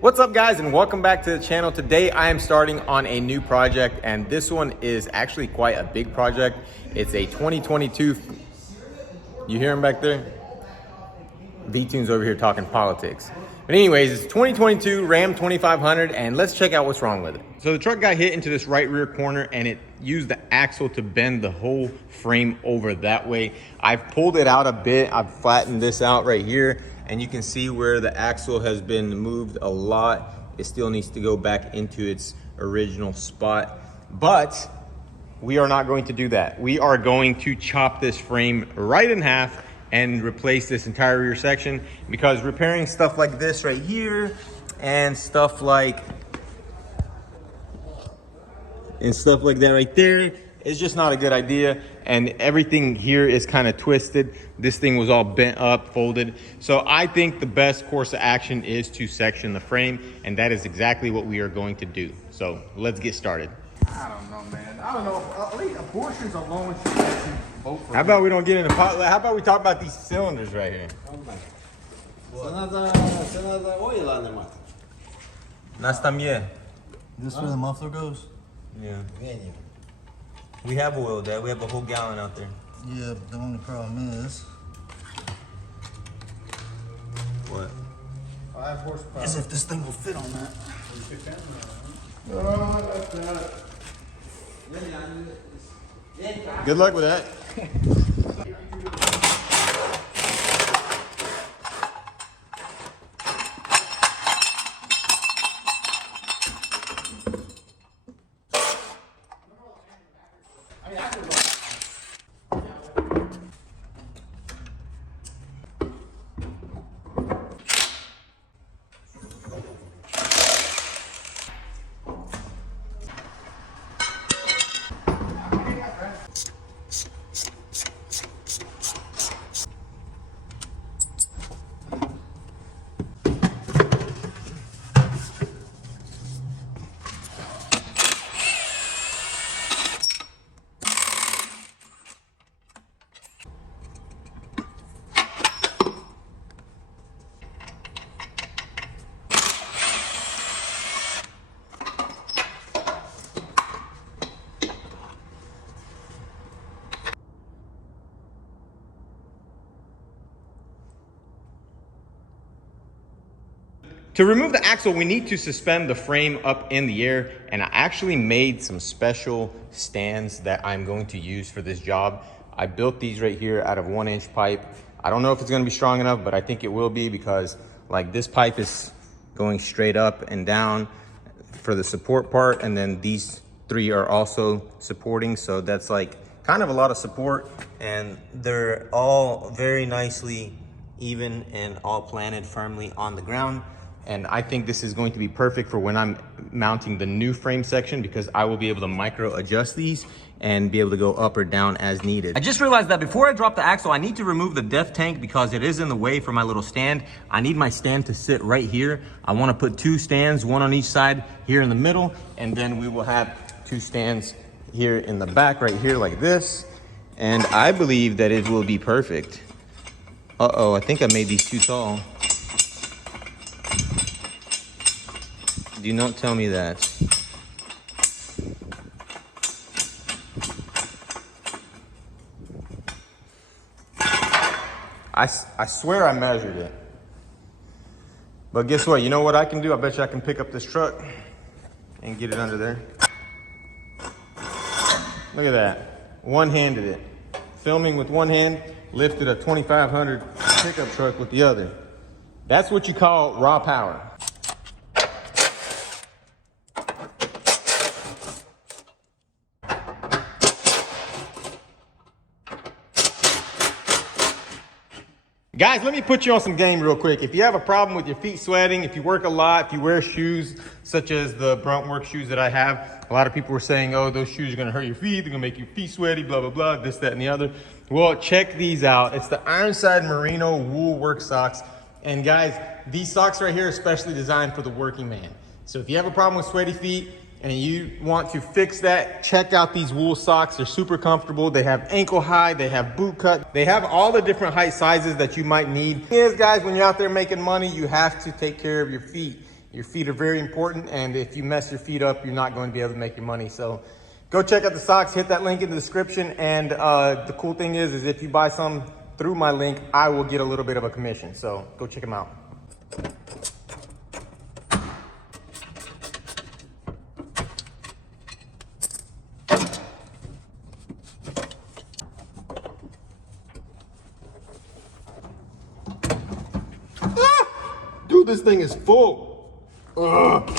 What's up guys, and welcome back to the channel. Today I am starting on a new project, and this one is actually quite a big project. It's a 2022, you hear him back there? V-Tune's over here talking politics. But anyways, it's 2022 Ram 2500, and let's check out what's wrong with it. So the truck got hit into this right rear corner, and it used the axle to bend the whole frame over that way. I've pulled it out a bit. I've flattened this out right here, and you can see where the axle has been moved a lot. It still needs to go back into its original spot, but we are not going to do that. We are going to chop this frame right in half and replace this entire rear section, because repairing stuff like this right here and stuff like that right there is just not a good idea. And everything here is kind of twisted. This thing was all bent up, folded. So I think the best course of action is to section the frame, and that is exactly what we are going to do. So let's get started. I don't know, man. I don't know. At least abortions alone should let you vote for. How about we don't get into pot? How about we talk about these cylinders right here? Nas también. This where the muffler goes? Yeah. We have oil, Dad. We have a whole gallon out there. Yeah, but the only problem is... What? 5 horsepower. Is if this thing will fit on that. Oh, that's not. Good luck with that. To remove the axle, we need to suspend the frame up in the air, and I actually made some special stands that I'm going to use for this job. I built these right here out of 1-inch pipe. I don't know if it's going to be strong enough, but I think it will be, because like this pipe is going straight up and down for the support part, and then these 3 are also supporting, so that's like kind of a lot of support, and they're all very nicely even and all planted firmly on the ground. And I think this is going to be perfect for when I'm mounting the new frame section, because I will be able to micro adjust these and be able to go up or down as needed. I just realized that before I drop the axle, I need to remove the def tank because it is in the way for my little stand. I need my stand to sit right here. I want to put 2 stands, 1 on each side here in the middle, and then we will have 2 stands here in the back right here like this. And I believe that it will be perfect. Uh-oh, I think I made these too tall. Do not tell me that. I swear I measured it. But guess what? You know what I can do? I bet you I can pick up this truck and get it under there. Look at that. One-handed it. Filming with one hand, lifted a 2500 pickup truck with the other. That's what you call raw power. Guys, let me put you on some game real quick. If you have a problem with your feet sweating, if you work a lot, if you wear shoes such as the Bruntwork shoes that I have, a lot of people were saying, oh, those shoes are gonna hurt your feet, they're gonna make your feet sweaty, blah, blah, blah, this, that, and the other. Well, check these out. It's the Ironside Merino wool work socks. And guys, these socks right here are specially designed for the working man. So if you have a problem with sweaty feet, and you want to fix that, check out these wool socks. They're super comfortable. They have ankle high, they have boot cut. They have all the different height sizes that you might need. Yes, guys, when you're out there making money, you have to take care of your feet. Your feet are very important, and if you mess your feet up, you're not going to be able to make your money. So go check out the socks, hit that link in the description. And the cool thing is if you buy some through my link, I will get a little bit of a commission. So go check them out. Dude, this thing is full. Ugh.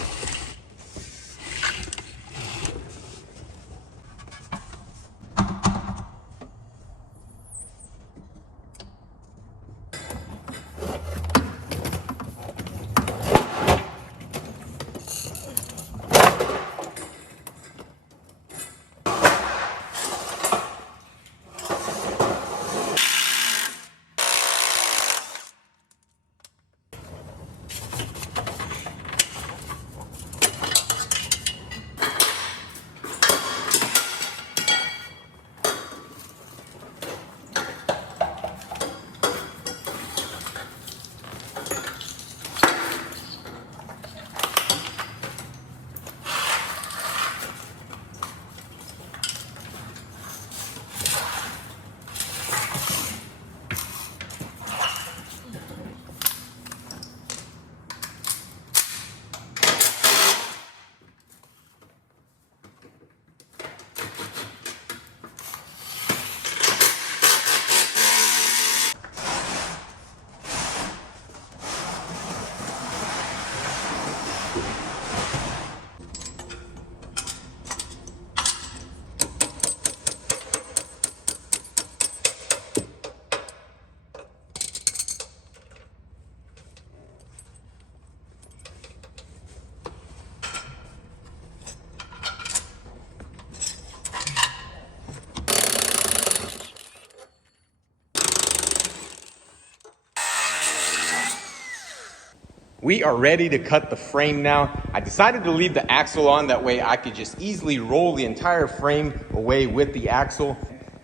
We are ready to cut the frame now. I decided to leave the axle on, that way I could just easily roll the entire frame away with the axle.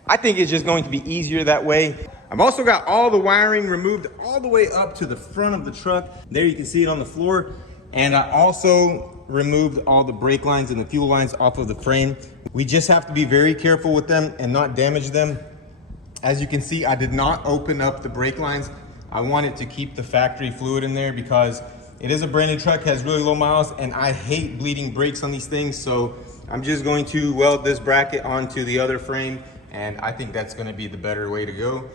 I think it's just going to be easier that way. I've also got all the wiring removed all the way up to the front of the truck. There you can see it on the floor. And I also removed all the brake lines and the fuel lines off of the frame. We just have to be very careful with them and not damage them. As you can see, I did not open up the brake lines. I wanted to keep the factory fluid in there because it is a brand new truck, has really low miles, and I hate bleeding brakes on these things. So I'm just going to weld this bracket onto the other frame, and I think that's going to be the better way to go.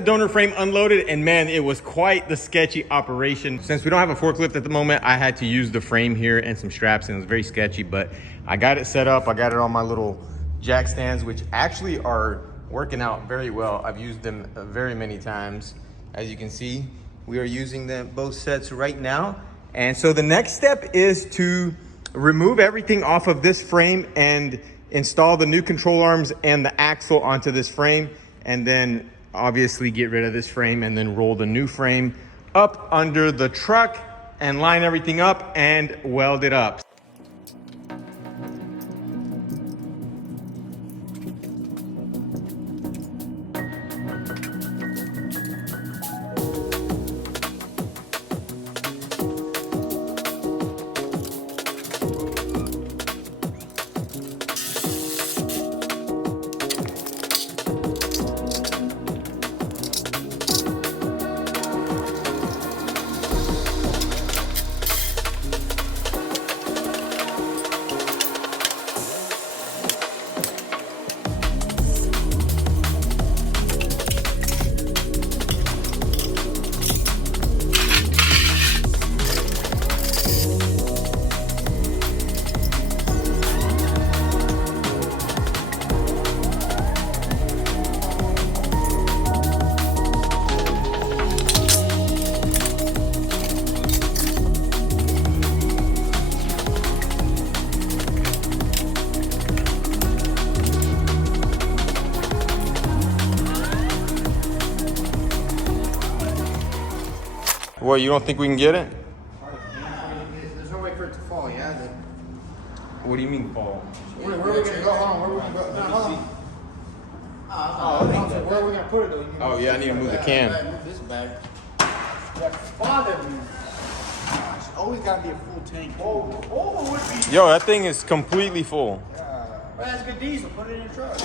the donor frame unloaded, and man, it was quite the sketchy operation. Since we don't have a forklift at the moment, I had to use the frame here and some straps, and it was very sketchy, but I got it set up. I got it on my little jack stands, which actually are working out very well. I've used them very many times. As you can see, we are using them both sets right now. And so the next step is to remove everything off of this frame and install the new control arms and the axle onto this frame, and then obviously get rid of this frame and then roll the new frame up under the truck and line everything up and weld it up. What, you don't think we can get it? There's no way for it to fall, yeah? What do you mean fall? Where are we gonna go? Hold on, where are we gonna go? No, hold on. So where are we gonna put it though? Oh yeah, I need to move the can. Move this bag. That bothered me. It's always gotta be a full tank. Oh, would be. Yo, that thing is completely full. Well, that's good diesel. Put it in your truck.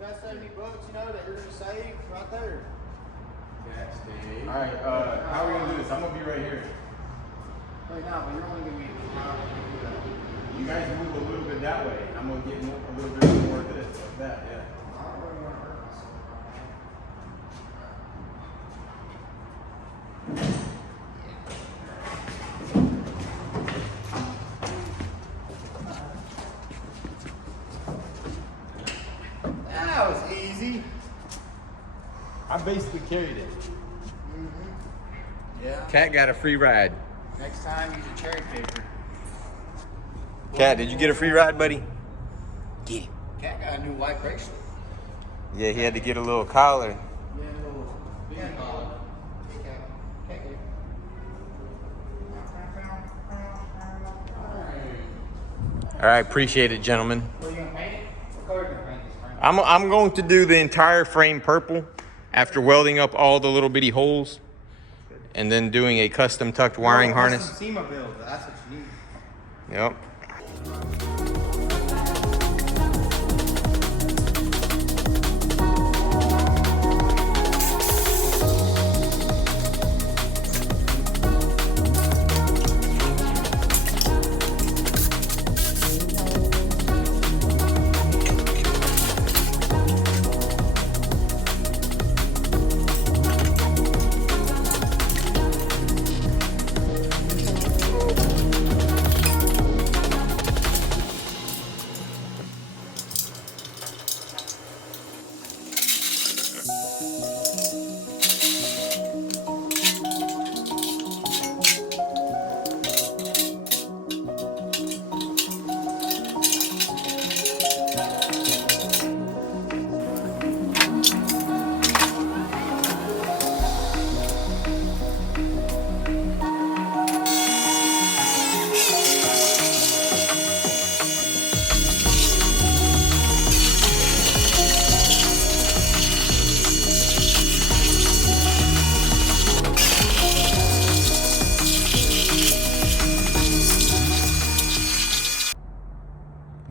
That's $70, you know, that you're gonna save right there. All right, how are we gonna do this? I'm gonna be right here. Right now, but you're only gonna be. You guys move a little bit that way. I'm gonna get a little bit more of this, like that, yeah. That was easy. I basically carried it. Yeah. Cat got a free ride. Next time, use a cherry picker. Cat, did you get a free ride, buddy? Get him. Cat got a new white bracelet. Yeah, he had to get a little collar. Yeah, a little big collar. All right, appreciate it, gentlemen. Are you gonna paint it? What color are you gonna paint this frame? I'm going to do the entire frame purple after welding up all the little bitty holes and then doing a custom tucked wiring harness. SEMA build. That's what you need. Yep.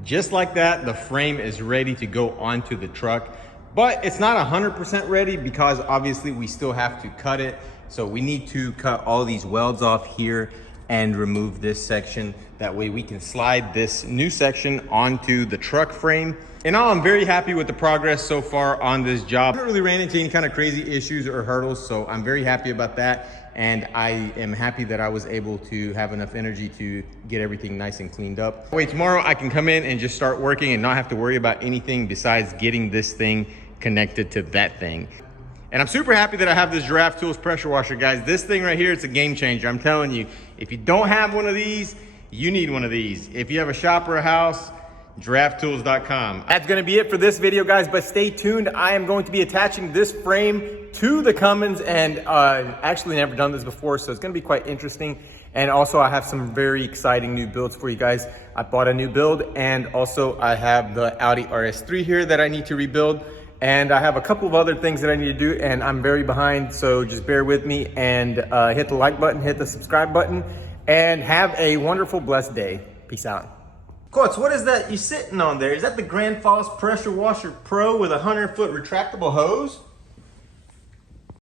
Just like that, the frame is ready to go onto the truck, but it's not 100% ready because obviously we still have to cut it. So we need to cut all these welds off here and remove this section. That way we can slide this new section onto the truck frame. In all, I'm very happy with the progress so far on this job. I haven't really ran into any kind of crazy issues or hurdles, so I'm very happy about that. And I am happy that I was able to have enough energy to get everything nice and cleaned up. Wait, tomorrow I can come in and just start working and not have to worry about anything besides getting this thing connected to that thing. And I'm super happy that I have this Giraffe Tools pressure washer, guys. This thing right here, it's a game changer. I'm telling you, if you don't have one of these, you need one of these. If you have a shop or a house, GiraffeTools.com. That's gonna be it for this video, guys, but stay tuned. I am going to be attaching this frame to the Cummins, and actually never done this before, so it's gonna be quite interesting. And also I have some very exciting new builds for you guys. I bought a new build, and also I have the Audi RS3 here that I need to rebuild. And I have a couple of other things that I need to do, and I'm very behind, so just bear with me and hit the like button, hit the subscribe button, and have a wonderful, blessed day. Peace out. Courts, what is that you're sitting on there? Is that the Grand Foss Pressure Washer Pro with a 100-foot retractable hose?